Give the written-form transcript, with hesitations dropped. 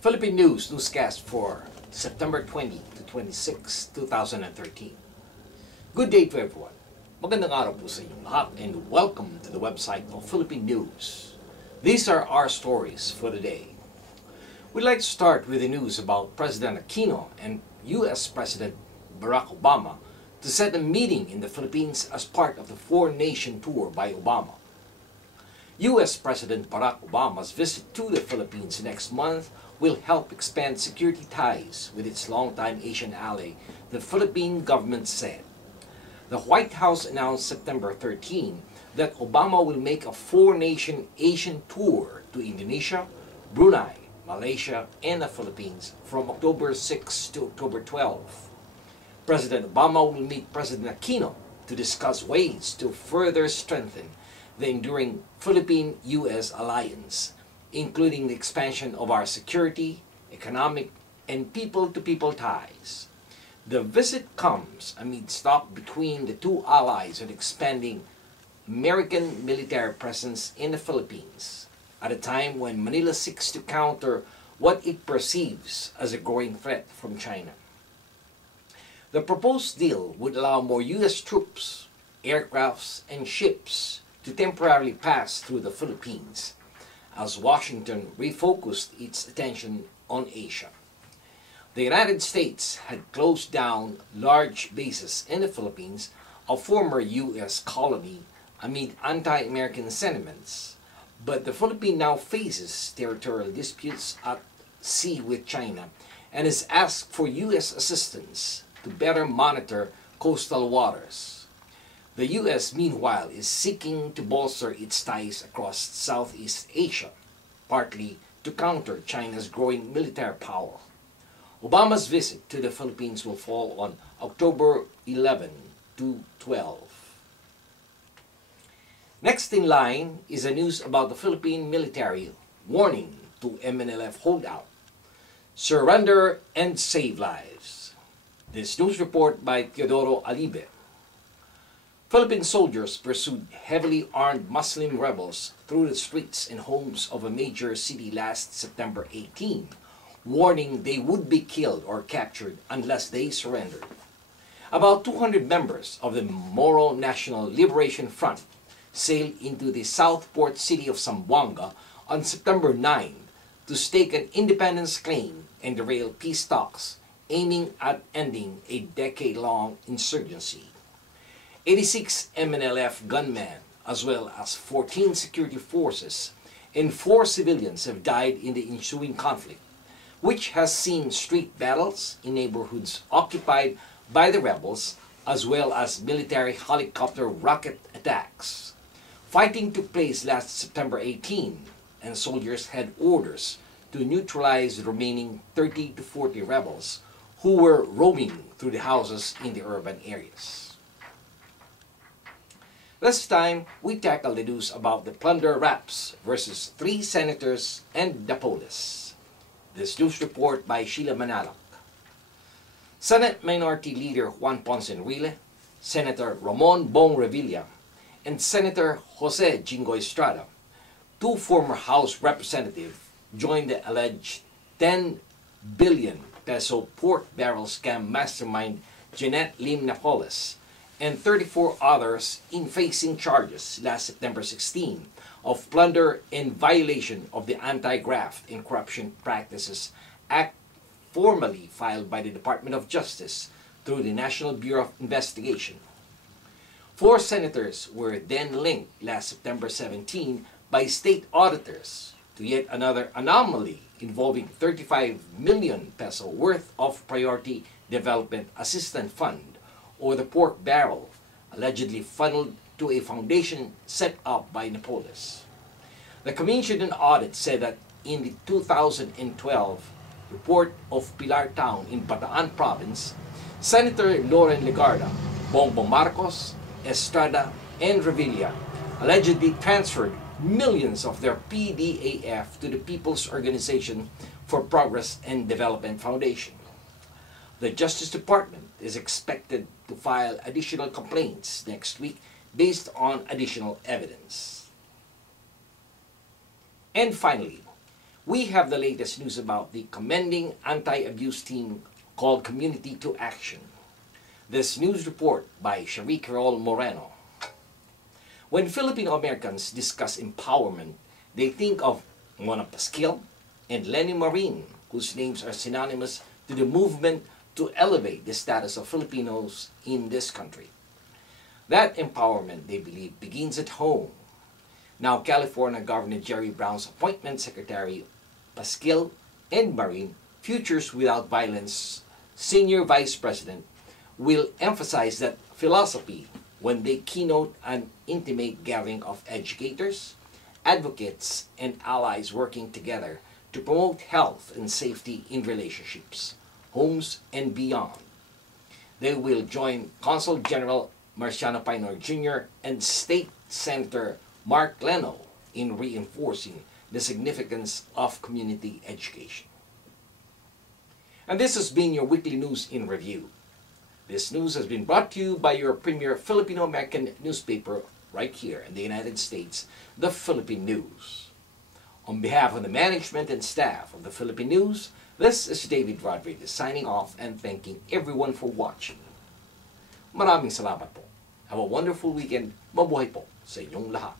Philippine News newscast for September 20 to 26, 2013. Good day to everyone. Magandang araw po sa inyong lahat and welcome to the website of Philippine News. These are our stories for the day. We'd like to start with the news about President Aquino and U.S. President Barack Obama to set a meeting in the Philippines as part of the four-nation tour by Obama. U.S. President Barack Obama's visit to the Philippines next month will help expand security ties with its longtime Asian ally, the Philippine government said. The White House announced September 13 that Obama will make a four-nation Asian tour to Indonesia, Brunei, Malaysia, and the Philippines from October 6 to October 12. President Obama will meet President Aquino to discuss ways to further strengthen the enduring Philippine-U.S. alliance, including the expansion of our security, economic, and people-to-people ties. The visit comes amid talk between the two allies on expanding American military presence in the Philippines, at a time when Manila seeks to counter what it perceives as a growing threat from China. The proposed deal would allow more U.S. troops, aircrafts, and ships to temporarily pass through the Philippines, as Washington refocused its attention on Asia. The United States had closed down large bases in the Philippines, a former U.S. colony, amid anti-American sentiments, but the Philippines now faces territorial disputes at sea with China and has asked for U.S. assistance to better monitor coastal waters. The U.S., meanwhile, is seeking to bolster its ties across Southeast Asia, partly to counter China's growing military power. Obama's visit to the Philippines will fall on October 11 to 12. Next in line is the news about the Philippine military warning to MNLF holdout: surrender and save lives. This news report by Teodoro Alibe. Philippine soldiers pursued heavily armed Muslim rebels through the streets and homes of a major city last September 18, warning they would be killed or captured unless they surrendered. About 200 members of the Moro National Liberation Front sailed into the Southport city of Zamboanga on September 9 to stake an independence claim and derail peace talks aiming at ending a decade-long insurgency. 86 MNLF gunmen, as well as 14 security forces and 4 civilians have died in the ensuing conflict, which has seen street battles in neighborhoods occupied by the rebels, as well as military helicopter rocket attacks. Fighting took place last September 18, and soldiers had orders to neutralize the remaining 30 to 40 rebels who were roaming through the houses in the urban areas. This time, we tackle the news about the plunder raps versus 3 senators and the police. This news report by Sheila Manalak. Senate Minority Leader Juan Ponce Enrile, Senator Ramon Bong Revilla, and Senator Jose Jingo Estrada, 2 former House representatives, joined the alleged 10 billion peso pork barrel scam mastermind Jeanette Lim Napoles and 34 others in facing charges last September 16 of plunder and violation of the Anti-Graft and Corruption Practices Act, formally filed by the Department of Justice through the National Bureau of Investigation. 4 senators were then linked last September 17 by state auditors to yet another anomaly involving 35 million peso worth of Priority Development Assistance Fund, or the pork barrel, allegedly funneled to a foundation set up by Napoles. The Commission on Audit said that in the 2012 report of Pilar Town in Bataan Province, Senator Loren Legarda, Bongbong Marcos, Estrada, and Revilla allegedly transferred millions of their PDAF to the People's Organization for Progress and Development Foundation. The Justice Department is expected to file additional complaints next week based on additional evidence. And finally, we have the latest news about the commending anti-abuse team called Community to Action. This news report by Sharif Carol Moreno. When Filipino Americans discuss empowerment, they think of Mona Pasquil and Lenny Marin, whose names are synonymous to the movement to elevate the status of Filipinos in this country. That empowerment, they believe, begins at home. Now, California Governor Jerry Brown's appointment secretary, Pasquil and Marin, Futures Without Violence Senior Vice President, will emphasize that philosophy when they keynote an intimate gathering of educators, advocates, and allies working together to promote health and safety in relationships, homes, and beyond. They will join Consul General Marciano Painor Jr. and State Senator Mark Leno in reinforcing the significance of community education. And this has been your weekly news in review. This news has been brought to you by your premier Filipino-American newspaper right here in the United States, the Philippine News. On behalf of the management and staff of the Philippine News, this is David Rodriguez signing off and thanking everyone for watching. Maraming salamat po. Have a wonderful weekend. Mabuhay po sa inyong lahat.